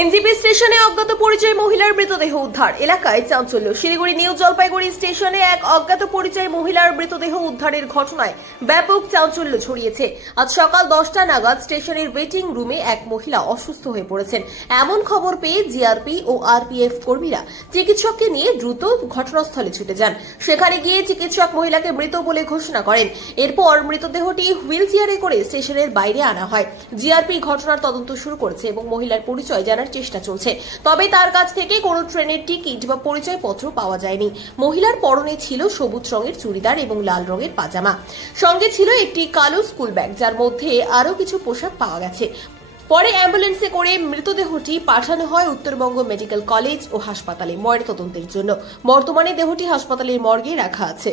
NJP স্টেশনে অজ্ঞাত পরিচয় মহিলার মৃতদেহ উদ্ধার। এলাকায় চাঞ্চল্য। শিলিগুড়ি নিউ জলপাইগুড়ি স্টেশনে এক অজ্ঞাত পরিচয় মহিলার মৃতদেহ উদ্ধারের ঘটনায় ব্যাপক চাঞ্চল্য ছড়িয়েছে। আজ সকাল 10টা নাগাদ স্টেশনের ওয়েটিং রুমে এক মহিলা অসুস্থ হয়ে পড়েছেন। এমন খবর পেয়ে জিআরপি ও আরপিএফ কর্মীরা চিকিৎসককে নিয়ে দ্রুত ঘটনাস্থলে ছুটে যান। সেখানে গিয়ে চিকিৎসক মহিলাকে মৃত বলে ঘোষণা করেন। এরপর মৃতদেহটি হুইল চেয়ারে করে স্টেশনের বাইরে আনা হয়। জিআরপি ঘটনার তদন্ত শুরু করেছে এবং মহিলার পরিচয় জানার চেষ্টা চলছে। তবে তার কাছ থেকে কোনো ট্রেনের টিকিট বা পরিচয়পত্র পাওয়া যায়নি। মহিলার পরনে ছিল সবুজ রঙের চুড়িদার এবং লাল রঙের পাজামা। সঙ্গে ছিল একটি কালো স্কুল ব্যাগ, যার মধ্যে আরও কিছু পোশাক পাওয়া গেছে। পরে অ্যাম্বুলেন্সে করে মৃতদেহটি পাঠানো হয় উত্তরবঙ্গ মেডিকেল কলেজ ও হাসপাতালে ময়নাতদন্তের জন্য। বর্তমানে দেহটি হাসপাতালের মর্গে রাখা আছে।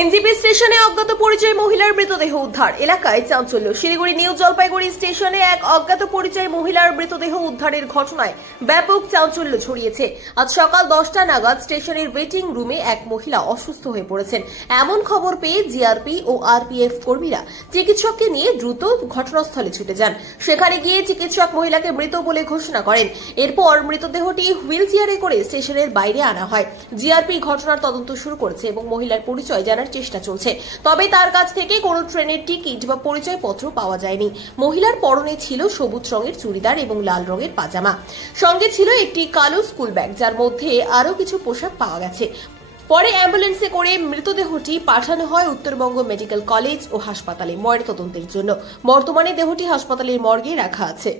এনজিপি স্টেশনে অজ্ঞাত পরিচয় মহিলার মৃতদেহ উদ্ধার। এলাকায় চাঞ্চল্য। শিলিগুড়ি নিউ জলপাইগুড়ি স্টেশনে এক অজ্ঞাত পরিচয় মহিলার মৃতদেহ উদ্ধারের ঘটনায় ব্যাপক চাঞ্চল্য ছড়িয়েছে। আজ সকাল 10টা নাগাদ স্টেশনের ওয়েটিং রুমে এক মহিলা অসুস্থ হয়ে পড়েছেন। এমন খবর পেয়ে জিআরপি ও আরপিএফ কর্মীরা চিকিৎসককে নিয়ে দ্রুত ঘটনাস্থলে ছুটে যান। সেখানে গিয়ে চিকিৎসক মহিলাকে মৃত বলে ঘোষণা করেন। এরপর মৃতদেহটি হুইল চেয়ারে করে স্টেশনের বাইরে আনা হয়। জিআরপি ঘটনার তদন্ত শুরু করেছে এবং মহিলার পরিচয় জানার চেষ্টা চলছে। তবে তার কাছ থেকে কোনো ট্রেনের টিকিট বা পরিচয়পত্র পাওয়া যায়নি। মহিলার পরনে ছিল সবুজ রঙের চুড়িদার এবং লাল রঙের পাজামা। সঙ্গে ছিল একটি কালো স্কুল ব্যাগ, যার মধ্যে আরও কিছু পোশাক পাওয়া গেছে। পরে অ্যাম্বুলেন্সে করে মৃতদেহটি পাঠানো হয় উত্তরবঙ্গ মেডিকেল কলেজ ও হাসপাতালে ময়নাতদন্তের জন্য। বর্তমানে দেহটি হাসপাতালের মর্গে রাখা আছে।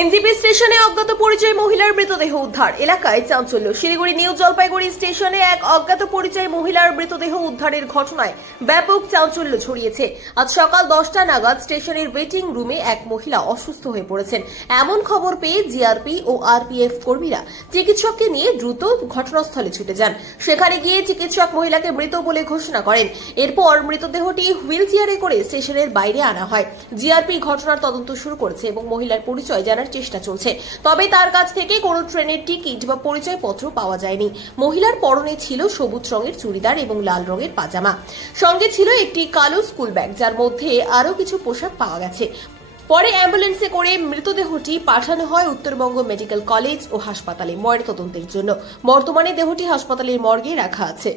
এনজিপি স্টেশনে অজ্ঞাত পরিচয় মহিলার মৃতদেহ উদ্ধার। এলাকায় চাঞ্চল্য। শিলিগুড়ি নিউ জলপাইগুড়ি স্টেশনে এক অজ্ঞাত পরিচয় মহিলার মৃতদেহ উদ্ধারের ঘটনায় ব্যাপক চাঞ্চল্য ছড়িয়েছে। আজ সকাল 10টা নাগাদ স্টেশনের ওয়েটিং রুমে এক মহিলা অসুস্থ হয়ে পড়েছেন। এমন খবর পেয়ে জিআরপি ও আরপিএফ কর্মীরা চিকিৎসককে নিয়ে দ্রুত ঘটনাস্থলে ছুটে যান। সেখানে গিয়ে চিকিৎসক মহিলাকে মৃত বলে ঘোষণা করেন। এরপর মৃতদেহটি হুইল চেয়ারে করে স্টেশনের বাইরে আনা হয়। জিআরপি ঘটনার তদন্ত শুরু করেছে এবং মহিলার পরিচয় জানার চেষ্টা চলছে। তবে তার কাছ থেকে কোনো ট্রেনের টিকিট বা পরিচয়পত্র পাওয়া যায়নি। মহিলার পরনে ছিল সবুজ রঙের চুড়িদার এবং লাল রঙের পাজামা। সঙ্গে ছিল একটি কালো স্কুল ব্যাগ, যার মধ্যে আরও কিছু পোশাক পাওয়া গেছে। পরে অ্যাম্বুলেন্সে করে মৃতদেহটি পাঠানো হয় উত্তরবঙ্গ মেডিকেল কলেজ ও হাসপাতালে ময়নাতদন্তের জন্য। বর্তমানে দেহটি হাসপাতালের মর্গে রাখা আছে।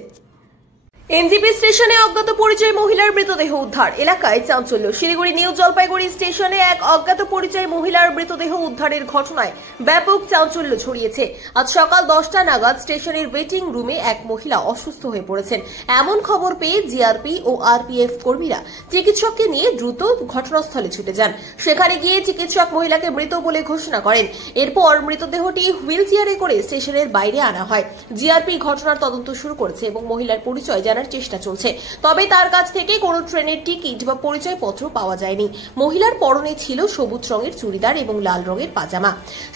এনজিপি স্টেশনে অজ্ঞাত পরিচয় মহিলার মৃতদেহ উদ্ধার। এলাকায় চাঞ্চল্য। শিলিগুড়ি নিউ জলপাইগুড়ি স্টেশনে এক অজ্ঞাত পরিচয় মহিলার মৃতদেহ উদ্ধারের ঘটনায় ব্যাপক চাঞ্চল্য ছড়িয়েছে। আজ সকাল 10টা নাগাদ স্টেশনের ওয়েটিং রুমে এক মহিলা অসুস্থ হয়ে পড়েছেন। এমন খবর পেয়ে জিআরপি ও আরপিএফ কর্মীরা চিকিৎসককে নিয়ে দ্রুত ঘটনাস্থলে ছুটে যান। সেখানে গিয়ে চিকিৎসক মহিলাকে মৃত বলে ঘোষণা করেন। এরপর মৃতদেহটি হুইল চেয়ারে করে স্টেশনের বাইরে আনা হয়। জিআরপি ঘটনার তদন্ত শুরু করেছে এবং মহিলার পরিচয় জানার চেষ্টা চলছে। তবে তার কাছ থেকে কোনো ট্রেনের টিকিট বা পরিচয়পত্র পাওয়া যায়নি। মহিলার পরনে ছিল সবুজ রঙের চুড়িদার এবং লাল রঙের পাজামা।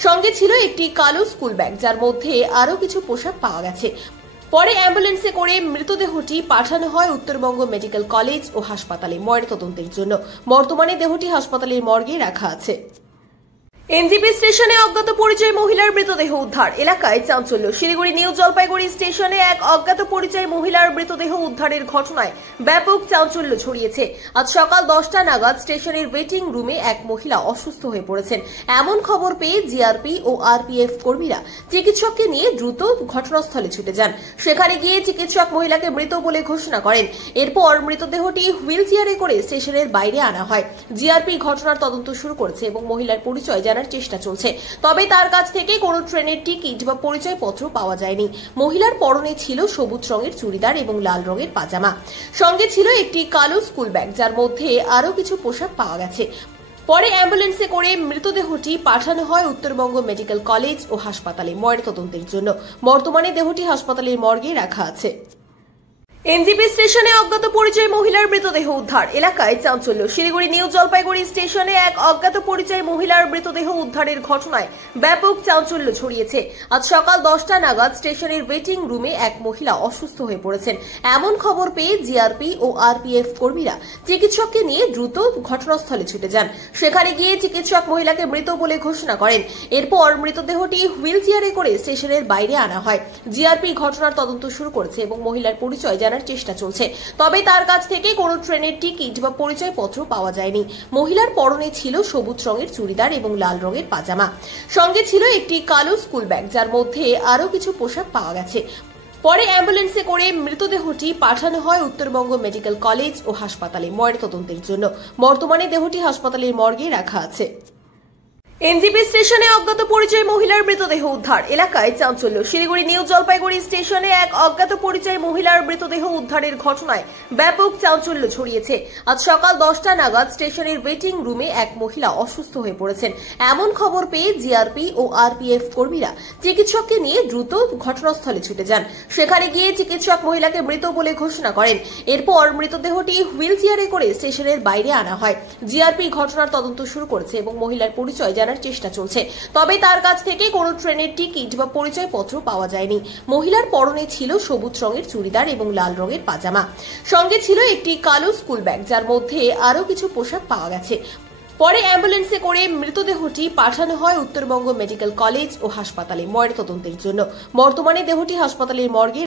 সঙ্গে ছিল একটি কালো স্কুল ব্যাগ, যার মধ্যে আরও কিছু পোশাক পাওয়া গেছে। পরে অ্যাম্বুলেন্সে করে মৃতদেহটি পাঠানো হয় উত্তরবঙ্গ মেডিকেল কলেজ ও হাসপাতালে ময়নাতদন্তের জন্য। বর্তমানে দেহটি হাসপাতালের মর্গে রাখা আছে। এনজিপি স্টেশনে অজ্ঞাত পরিচয় মহিলার মৃতদেহ উদ্ধার। এলাকায় চাঞ্চল্য। শিলিগুড়ি নিউ জলপাইগুড়ি স্টেশনে এক অজ্ঞাত পরিচয় মহিলার মৃতদেহ উদ্ধারের ঘটনায় ব্যাপক চাঞ্চল্য ছড়িয়েছে। আজ সকাল 10টা নাগাদ স্টেশনের ওয়েটিং রুমে এক মহিলা অসুস্থ হয়ে পড়েছেন। এমন খবর পেয়ে জিআরপি ও আরপিএফ কর্মীরা চিকিৎসককে নিয়ে দ্রুত ঘটনাস্থলে ছুটে যান। সেখানে গিয়ে চিকিৎসক মহিলাকে মৃত বলে ঘোষণা করেন। এরপর মৃতদেহটি হুইল চেয়ারে করে স্টেশনের বাইরে আনা হয়। জিআরপি ঘটনার তদন্ত শুরু করেছে এবং মহিলার পরিচয় জানার চেষ্টা চলছে। তবে তার কাছ থেকে কোনো ট্রেনের টিকিট বা পরিচয়পত্র পাওয়া যায়নি। মহিলার পরনে ছিল সবুজ রঙের চুড়িদার এবং লাল রঙের পাজামা। সঙ্গে ছিল একটি কালো স্কুল ব্যাগ, যার মধ্যে আরও কিছু পোশাক পাওয়া গেছে। পরে অ্যাম্বুলেন্সে করে মৃতদেহটি পাঠানো হয় উত্তরবঙ্গ মেডিকেল কলেজ ও হাসপাতালে ময়নাতদন্তের জন্য। বর্তমানে দেহটি হাসপাতালের মর্গে রাখা আছে। এনজিপি স্টেশনে অজ্ঞাত পরিচয় মহিলার মৃতদেহ উদ্ধার। এলাকায় চাঞ্চল্য। শিলিগুড়ি নিউ জলপাইগুড়ি স্টেশনে এক অজ্ঞাত পরিচয় মহিলার মৃতদেহ উদ্ধারের ঘটনায় ব্যাপক চাঞ্চল্য ছড়িয়েছে। আজ সকাল 10টা নাগাদ স্টেশনের ওয়েটিং রুমে এক মহিলা অসুস্থ হয়ে পড়েছেন। এমন খবর পেয়ে জিআরপি ও আরপিএফ কর্মীরা চিকিৎসককে নিয়ে দ্রুত ঘটনাস্থলে ছুটে যান। সেখানে গিয়ে চিকিৎসক মহিলাকে মৃত বলে ঘোষণা করেন। এরপর মৃতদেহটি হুইল চেয়ারে করে স্টেশনের বাইরে আনা হয়। জিআরপি ঘটনার তদন্ত শুরু করেছে এবং মহিলার পরিচয় জানার জানার চেষ্টা চলছে। তবে তার কাছ থেকে কোনো ট্রেনের টিকিট বা পরিচয়পত্র পাওয়া যায়নি। মহিলার পরনে ছিল সবুজ রঙের চুড়িদার এবং লাল রঙের পাজামা। সঙ্গে ছিল একটি কালো স্কুল ব্যাগ, যার মধ্যে আরও কিছু পোশাক পাওয়া গেছে। পরে অ্যাম্বুলেন্সে করে মৃতদেহটি পাঠানো হয় উত্তরবঙ্গ মেডিকেল কলেজ ও হাসপাতালে ময়নাতদন্তের জন্য। বর্তমানে দেহটি হাসপাতালের মর্গে রাখা আছে। এনজিপি স্টেশনে অজ্ঞাত পরিচয় মহিলার মৃতদেহ উদ্ধার, এলাকায় চাঞ্চল্য। শিলিগুড়ি নিউ জলপাইগুড়ি স্টেশনে এক অজ্ঞাত পরিচয় মহিলার মৃতদেহ উদ্ধারের ঘটনায় ব্যাপক চাঞ্চল্য ছড়িয়েছে। আজ সকাল 10টা নাগাদ স্টেশনের ওয়েটিং রুমে এক মহিলা অসুস্থ হয়ে পড়েছেন। এমন খবর পেয়ে জিআরপি ও আরপিএফ কর্মীরা চিকিৎসককে নিয়ে দ্রুত ঘটনাস্থলে ছুটে যান। সেখানে গিয়ে চিকিৎসক মহিলাকে মৃত বলে ঘোষণা করেন। এরপর মৃতদেহটি হুইল চেয়ারে করে স্টেশনের বাইরে আনা হয়। জিআরপি ঘটনার তদন্ত শুরু করেছে এবং মহিলার পরিচয় জানার চেষ্টা চলছে। তবে তার কাছ থেকে কোনো ট্রেনের টিকিট বা পরিচয়পত্র পাওয়া যায়নি। মহিলার পরনে ছিল সবুজ রঙের চুড়িদার এবং লাল রঙের পাজামা। সঙ্গে ছিল একটি কালো স্কুল ব্যাগ, যার মধ্যে আরও কিছু পোশাক পাওয়া গেছে। পরে অ্যাম্বুলেন্সে করে মৃতদেহটি পাঠানো হয় উত্তরবঙ্গ মেডিকেল কলেজ ও হাসপাতালে ময়নাতদন্তের জন্য। বর্তমানে দেহটি হাসপাতালের মর্গে